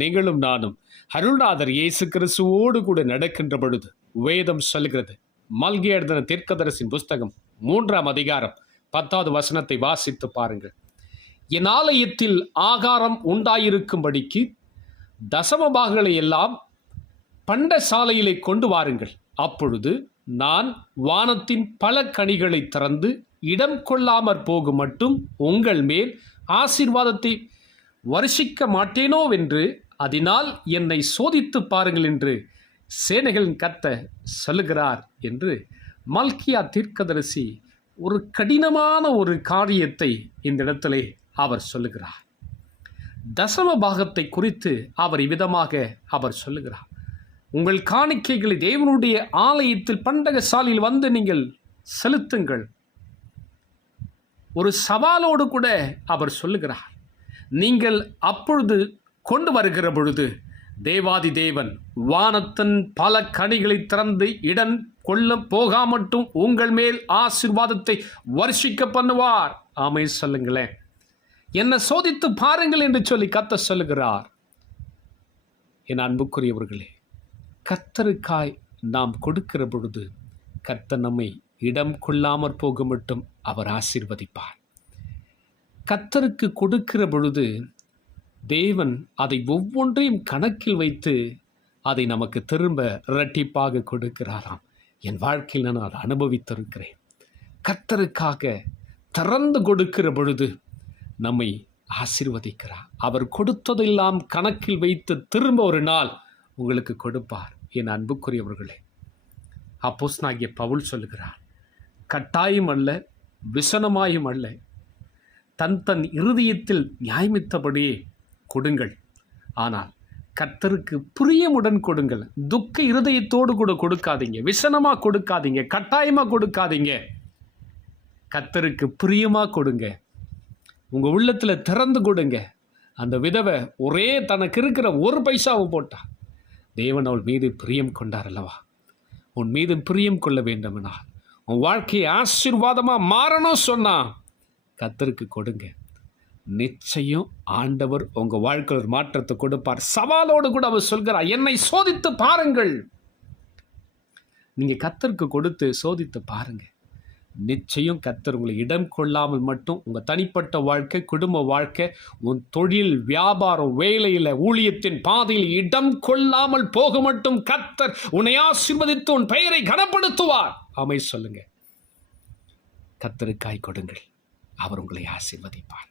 நீங்களும் நானும் அருள்நாதர் இயேசு கிறிஸ்துவோடு கூட நடக்கின்ற பொழுது வேதம் சொல்கிறது. மல்கியர்தன தீர்க்கதரசின் புஸ்தகம் மூன்றாம் அதிகாரம் பத்தாவது வசனத்தை வாசித்து பாருங்கள். என் ஆலயத்தில் ஆகாரம் உண்டாயிருக்கும்படிக்கு தசமபாகங்களை எல்லாம் பண்ட சாலையிலே கொண்டு வாருங்கள். அப்பொழுது நான் வானத்தின் பல கனிகளை திறந்து இடம் கொள்ளாமற் போகும் மட்டும் உங்கள் மேல் ஆசீர்வாதத்தை வருஷிக்க மாட்டேனோவென்று அதனால் என்னை சோதித்து பாருங்கள் என்று சேனைகளின் கத்த சொல்லுகிறார் என்று மல்கியா தீர்க்கதரிசி ஒரு கடினமான ஒரு காரியத்தை இந்த இடத்திலே அவர் சொல்லுகிறார். தசம பாகத்தை குறித்து அவர் இவ்விதமாக அவர் சொல்லுகிறார். உங்கள் காணிக்கைகளை தேவனுடைய ஆலயத்தில் பண்டக சாலையில் வந்து நீங்கள் செலுத்துங்கள். ஒரு சவாலோடு கூட அவர் சொல்லுகிறார். நீங்கள் அப்பொழுது கொண்டு வருகிற பொழுது தேவாதி தேவன் வானத்தின் பல கனிகளை திறந்து இடன் கொள்ள போகாமட்டும் உங்கள் மேல் ஆசீர்வாதத்தை வருஷிக்க பண்ணுவார். ஆமை சொல்லுங்களேன். என்னை சோதித்து பாருங்கள் என்று சொல்லி கத்த சொல்லுகிறார். என் அன்புக்குரியவர்களே கத்தருக்காய் நாம் கொடுக்கிற பொழுது கத்த நம்மை இடம் கொள்ளாமற் போக மட்டும் அவர் ஆசீர்வதிப்பார். கத்தருக்கு கொடுக்கிற பொழுது தேவன் அதை ஒவ்வொன்றையும் கணக்கில் வைத்து அதை நமக்கு திரும்ப இரட்டிப்பாக கொடுக்கிறாராம். என் வாழ்க்கையில் நான் அதை அனுபவித்திருக்கிறேன். கர்த்தருக்காக திறந்து கொடுக்கிற பொழுது நம்மை ஆசிர்வதிக்கிறார். அவர் கொடுத்ததெல்லாம் கணக்கில் வைத்து திரும்ப ஒரு நாள் உங்களுக்கு கொடுப்பார். என் அன்புக்குரியவர்களே அப்போஸ் நாகிய பவுல் சொல்கிறார் கட்டாயம் அல்ல விசனமாயும் அல்ல. தன் தன் இருதயத்தில் நியாயமித்தபடியே கொடுங்கள். ஆனால் கர்த்தருக்கு பிரியமுடன் கொடுங்கள். துக்க இருதயத்தோடு கூட கொடுக்காதீங்க. விசனமாக கொடுக்காதீங்க. கட்டாயமாக கொடுக்காதீங்க. கர்த்தருக்கு பிரியமாக கொடுங்க. உங்கள் உள்ளத்தில் திறந்து கொடுங்க. அந்த விதவை ஒரே தனக்கு இருக்கிற ஒரு பைசாவை போட்டா. தேவன் அவள் மீது பிரியம் கொண்டார் அல்லவா? உன் மீது பிரியம் கொள்ள வேண்டுமெனால் உன் வாழ்க்கையை ஆசீர்வாதமாக மாறணும் சொன்னா கத்தருக்கு கொடுங்க. நிச்சயம் ஆண்டவர் உங்கள் வாழ்க்கையில் ஒரு மாற்றத்தை கொடுப்பார். சவாலோடு கூட அவர் சொல்கிறார் என்னை சோதித்து பாருங்கள். நீங்கள் கத்தருக்கு கொடுத்து சோதித்து பாருங்கள் நிச்சயம் கத்தர் உங்களை இடம் கொள்ளாமல் மட்டும் உங்கள் தனிப்பட்ட வாழ்க்கை குடும்ப வாழ்க்கை உன் தொழில் வியாபாரம் வேலையில் ஊழியத்தின் பாதையில் இடம் கொள்ளாமல் போக மட்டும் கத்தர் உன்னை ஆசிர்வதித்து உன் பெயரை கனப்படுத்துவார். அமை சொல்லுங்க. கத்தருக்காய் கொடுங்கள். அவர் உங்களை ஆசிர்வதிப்பார்.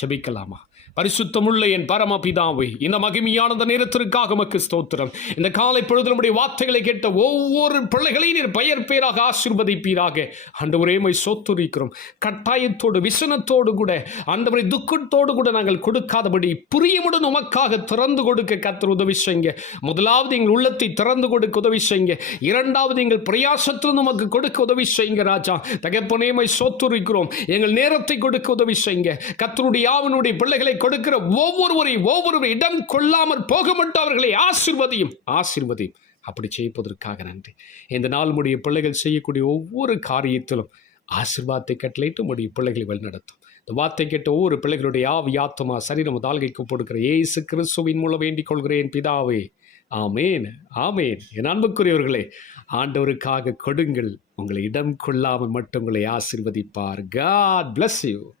செபிக்கலாமா? பரிசுத்தமுள்ள என் பரமபிதாவை இந்த மகிமையானந்த நேரத்திற்காக மக்கு ஸ்தோத்திரம். இந்த காலை பொழுது நம்முடைய வார்த்தைகளை கேட்ட ஒவ்வொரு பிள்ளைகளையும் நீர் பெயர் பெயராக ஆசிர்வதிப்பீராக. அந்த மை சோத்துரிக்கிறோம் கட்டாயத்தோடு விசனத்தோடு கூட ஆண்டவரை துக்கத்தோடு கூட நாங்கள் கொடுக்காதபடி புரியமுடன் உமக்காக திறந்து கொடுக்க கத்தர் உதவி செய்யுங்க. முதலாவது எங்கள் உள்ளத்தை திறந்து கொடுக்க உதவி செய்யுங்க. இரண்டாவது எங்கள் பிரயாசத்திலிருந்து உமக்கு கொடுக்க உதவி செய்யுங்க ராஜா. தகப்பனே மை சோத்துரிக்கிறோம் எங்கள் நேரத்தை கொடுக்க உதவி செய்யுங்க. கத்தருடைய ஆவனுடைய பிள்ளைகளை கொடுக்கிற ஒவ்வொருவரையும் ஒவ்வொரு இடம் கொள்ளாமல் போக மட்டும் அவர்களை ஆசிர்வதியும் ஆசிர்வதியும். அப்படி செய்வதற்காக நன்றி. இந்த நாள் முடிய பிள்ளைகள் செய்யக்கூடிய ஒவ்வொரு காரியத்திலும் ஆசிர்வாதத்தை கட்டளையிட்டு உடைய பிள்ளைகளை வழிநடத்தும். இந்த வார்த்தை கேட்ட ஒவ்வொரு பிள்ளைகளுடைய ஆவி ஆத்மா சரீரம் தாழ்கைக்கு கொடுக்கிற ஏசு கிறிஸ்துவின் மூலம் வேண்டிக் கொள்கிறேன் பிதாவே. ஆமேன் ஆமேன். என் அன்புக்குரியவர்களே ஆண்டவருக்காக கொடுங்கள். உங்களை இடம் கொள்ளாமல் மட்டும் உங்களை ஆசிர்வதிப்பார். God bless you